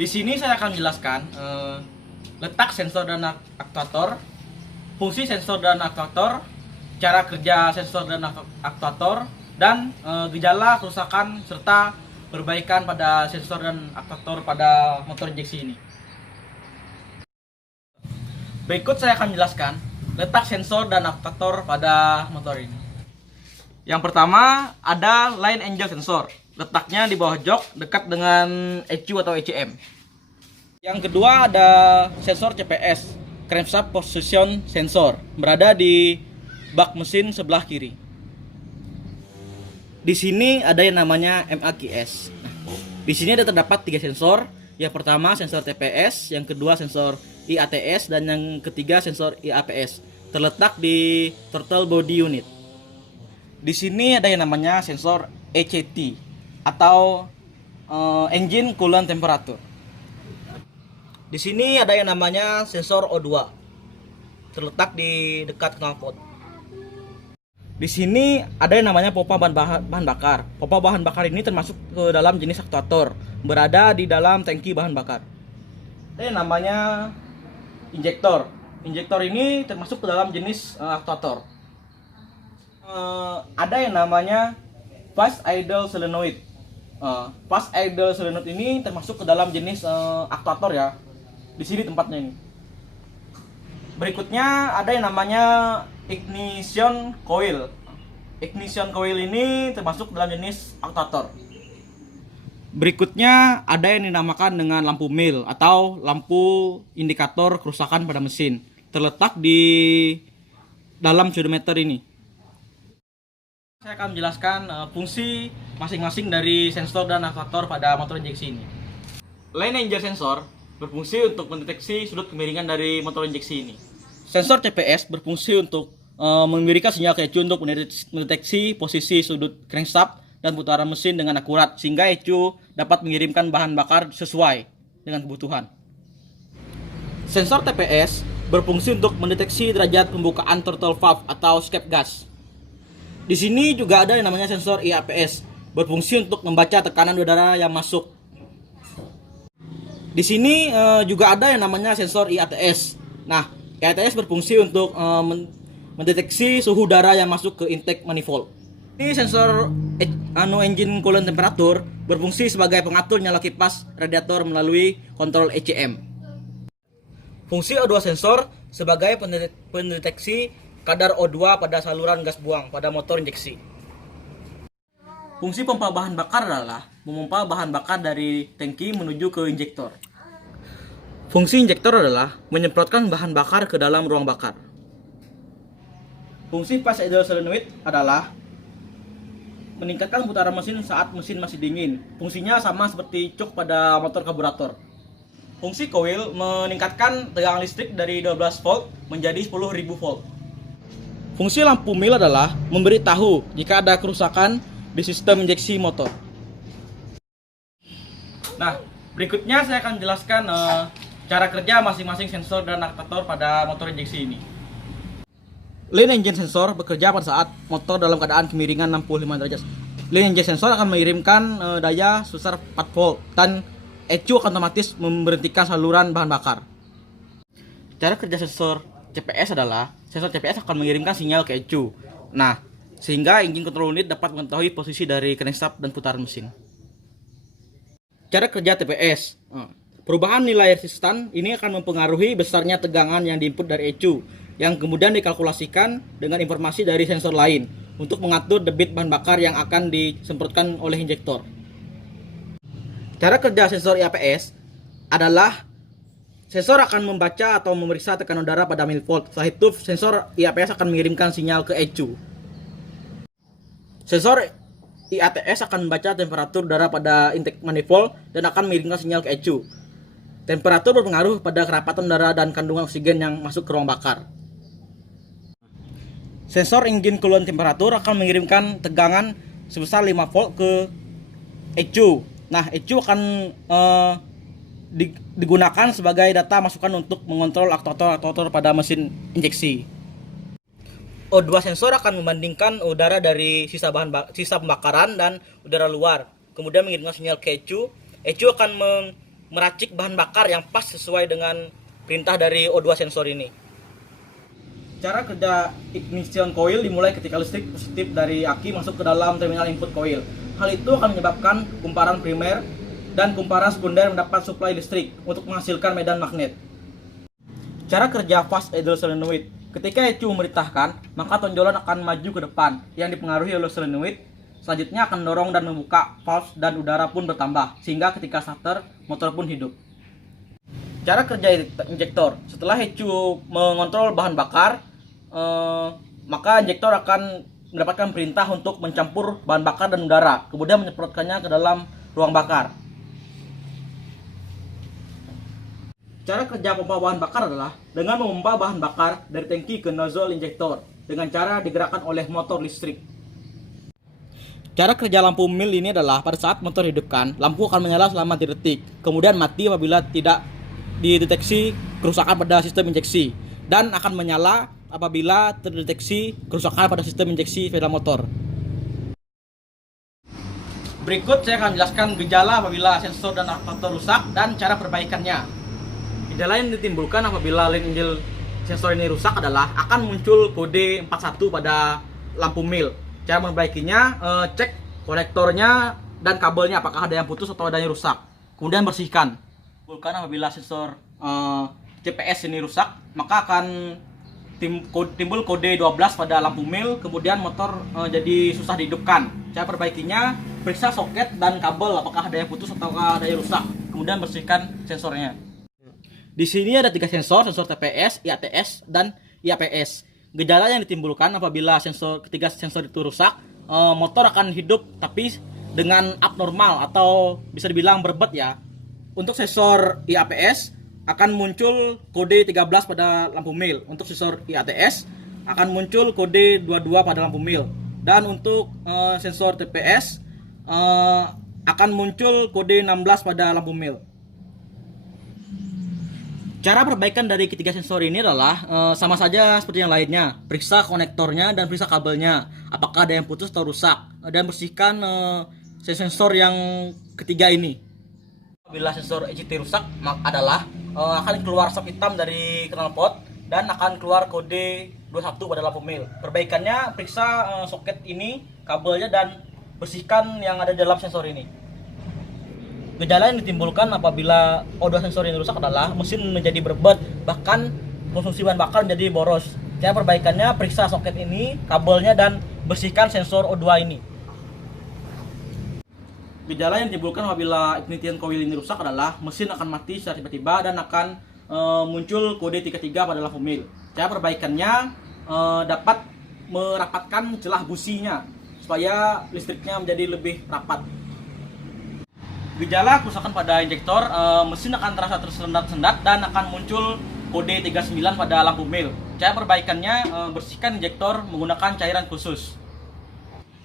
Di sini saya akan menjelaskan letak sensor dan aktuator, fungsi sensor dan aktuator, cara kerja sensor dan aktuator, dan gejala kerusakan serta perbaikan pada sensor dan aktuator pada motor injeksi ini. Berikut saya akan menjelaskan letak sensor dan aktuator pada motor ini. Yang pertama ada line angle sensor, letaknya di bawah jok dekat dengan ECU atau ECM. Yang kedua ada sensor CPS, crankshaft position sensor, berada di bak mesin sebelah kiri. Di sini ada yang namanya MAQS. Di sini ada terdapat 3 sensor. Yang pertama sensor TPS, yang kedua sensor IATS, dan yang ketiga sensor IAPS. Terletak di throttle body unit. Di sini ada yang namanya sensor ECT atau engine coolant temperature. Di sini ada yang namanya sensor O2. Terletak di dekat knalpot. Di sini ada yang namanya pompa bahan bakar. Pompa bahan bakar ini termasuk ke dalam jenis aktuator, berada di dalam tangki bahan bakar. Ada yang namanya injektor. Injektor ini termasuk ke dalam jenis aktuator. Ada yang namanya fast idle solenoid. Fast idle solenoid ini termasuk ke dalam jenis aktuator ya. Di sini tempatnya ini. Berikutnya ada yang namanya ignition coil. Ignition coil ini termasuk dalam jenis aktuator. Berikutnya ada yang dinamakan dengan lampu mil atau lampu indikator kerusakan pada mesin. Terletak di dalam speedometer ini. Saya akan menjelaskan fungsi masing-masing dari sensor dan aktuator pada motor injeksi ini. Line angle sensor berfungsi untuk mendeteksi sudut kemiringan dari motor injeksi ini. Sensor CPS berfungsi untuk memberikan sinyal ke ECU untuk mendeteksi posisi sudut crankshaft dan putaran mesin dengan akurat, sehingga ECU dapat mengirimkan bahan bakar sesuai dengan kebutuhan. Sensor TPS berfungsi untuk mendeteksi derajat pembukaan throttle valve atau escape gas. Di sini juga ada yang namanya sensor IAPS, berfungsi untuk membaca tekanan udara yang masuk. Di sini juga ada yang namanya sensor IATS. Nah, IATS berfungsi untuk mendeteksi suhu udara yang masuk ke intake manifold. Ini sensor engine coolant temperature berfungsi sebagai pengatur nyala kipas radiator melalui kontrol ECM. Fungsi O2 sensor sebagai pendeteksi kadar O2 pada saluran gas buang pada motor injeksi. Fungsi pompa bahan bakar adalah memompa bahan bakar dari tangki menuju ke injektor. Fungsi injektor adalah menyemprotkan bahan bakar ke dalam ruang bakar. Fungsi fast idle solenoid adalah meningkatkan putaran mesin saat mesin masih dingin. Fungsinya sama seperti cok pada motor karburator. Fungsi coil meningkatkan tegangan listrik dari 12 volt menjadi 10.000 volt. Fungsi lampu mil adalah memberitahu jika ada kerusakan di sistem injeksi motor. Nah, berikutnya saya akan jelaskan cara kerja masing-masing sensor dan aktuator pada motor injeksi ini. Line engine sensor bekerja pada saat motor dalam keadaan kemiringan 65 derajat. Line engine sensor akan mengirimkan daya sebesar 4 volt dan ECU akan otomatis memberhentikan saluran bahan bakar. Cara kerja sensor CPS adalah sensor CPS akan mengirimkan sinyal ke ECU. Nah, sehingga engine control unit dapat mengetahui posisi dari crankshaft dan putaran mesin. Cara kerja TPS. Perubahan nilai resistan ini akan mempengaruhi besarnya tegangan yang diinput dari ECU, yang kemudian dikalkulasikan dengan informasi dari sensor lain untuk mengatur debit bahan bakar yang akan disemprotkan oleh injektor. Cara kerja sensor IAPS adalah sensor akan membaca atau memeriksa tekanan udara pada milivolt. Setelah itu sensor IAPS akan mengirimkan sinyal ke ECU. Sensor IATS akan membaca temperatur udara pada intake manifold dan akan mengirimkan sinyal ke ECU. Temperatur berpengaruh pada kerapatan udara dan kandungan oksigen yang masuk ke ruang bakar. Sensor engine coolant temperature akan mengirimkan tegangan sebesar 5 volt ke ECU. Nah, ECU akan digunakan sebagai data masukan untuk mengontrol aktuator pada mesin injeksi. O2 sensor akan membandingkan udara dari sisa pembakaran dan udara luar, kemudian mengirimkan sinyal ke ECU. ECU akan meracik bahan bakar yang pas sesuai dengan perintah dari O2 sensor ini. Cara kerja ignition coil dimulai ketika listrik positif dari aki masuk ke dalam terminal input coil. Hal itu akan menyebabkan kumparan primer dan kumparan sekunder mendapat suplai listrik untuk menghasilkan medan magnet. Cara kerja fast idle solenoid. Ketika ECU memerintahkan, maka tonjolan akan maju ke depan yang dipengaruhi oleh solenoid. Selanjutnya akan mendorong dan membuka valve dan udara pun bertambah, sehingga ketika starter, motor pun hidup. Cara kerja injektor. Setelah ECU mengontrol bahan bakar, maka injektor akan mendapatkan perintah untuk mencampur bahan bakar dan udara, kemudian menyemprotkannya ke dalam ruang bakar. Cara kerja pompa bahan bakar adalah dengan memompa bahan bakar dari tangki ke nozzle injektor dengan cara digerakkan oleh motor listrik. Cara kerja lampu mil ini adalah pada saat motor hidupkan, lampu akan menyala selama 3 detik, kemudian mati apabila tidak dideteksi kerusakan pada sistem injeksi, dan akan menyala apabila terdeteksi kerusakan pada sistem injeksi sepeda motor. Berikut saya akan jelaskan gejala apabila sensor dan aktuator rusak dan cara perbaikannya. Gejala yang ditimbulkan apabila line angel sensor ini rusak adalah akan muncul kode 41 pada lampu mil. Cara memperbaikinya, cek konektornya dan kabelnya apakah ada yang putus atau ada yang rusak. Kemudian bersihkan. Apabila sensor CPS ini rusak, maka akan timbul kode 12 pada lampu mil, kemudian motor jadi susah dihidupkan. Cara perbaikinya, periksa soket dan kabel apakah ada yang putus atau ada yang rusak. Kemudian bersihkan sensornya. Di sini ada 3 sensor TPS, IATS, dan IAPS. Gejala yang ditimbulkan apabila ketiga sensor itu rusak, motor akan hidup tapi dengan abnormal atau bisa dibilang berbet ya. Untuk sensor IAPS akan muncul kode 13 pada lampu mil. Untuk sensor IATS akan muncul kode 22 pada lampu mil. Dan untuk sensor TPS akan muncul kode 16 pada lampu mil. Cara perbaikan dari ketiga sensor ini adalah sama saja seperti yang lainnya. Periksa konektornya dan periksa kabelnya. Apakah ada yang putus atau rusak. Dan bersihkan sensor yang ketiga ini. Apabila sensor ECT rusak adalah akan keluar asap hitam dari knalpot dan akan keluar kode 21 pada lampu mil. Perbaikannya periksa soket ini, kabelnya, dan bersihkan yang ada di dalam sensor ini. Gejala yang ditimbulkan apabila O2 sensor ini rusak adalah mesin menjadi berbet, bahkan konsumsi bahan bakar menjadi boros. Cara perbaikannya periksa soket ini, kabelnya, dan bersihkan sensor O2 ini. Gejala yang ditimbulkan apabila ignition coil ini rusak adalah mesin akan mati secara tiba-tiba dan akan muncul kode 33 pada lampu mil. Cara perbaikannya dapat merapatkan celah businya supaya listriknya menjadi lebih rapat. Gejala kerusakan pada injektor, mesin akan terasa tersendat-sendat dan akan muncul kode 39 pada lampu mil. Cara perbaikannya, bersihkan injektor menggunakan cairan khusus.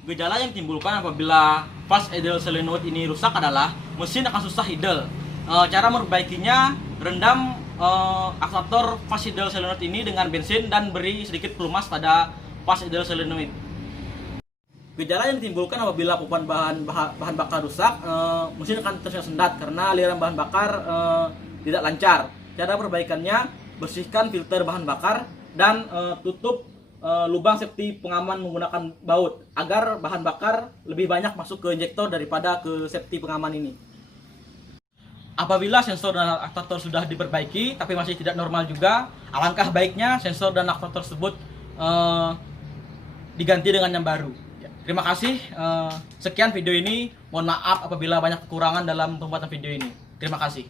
Gejala yang ditimbulkan apabila fast idle solenoid ini rusak adalah mesin akan susah idle. Cara memperbaikinya, rendam aktuator fast idle solenoid ini dengan bensin dan beri sedikit pelumas pada fast idle solenoid. Gejala yang ditimbulkan apabila pumpuan bahan bakar rusak, mesin akan tersendat karena aliran bahan bakar tidak lancar. Cara perbaikannya, bersihkan filter bahan bakar dan tutup lubang safety pengaman menggunakan baut agar bahan bakar lebih banyak masuk ke injektor daripada ke safety pengaman ini. Apabila sensor dan aktuator sudah diperbaiki tapi masih tidak normal juga, alangkah baiknya sensor dan aktuator tersebut diganti dengan yang baru. Terima kasih. Sekian video ini. Mohon maaf apabila banyak kekurangan dalam pembuatan video ini. Terima kasih.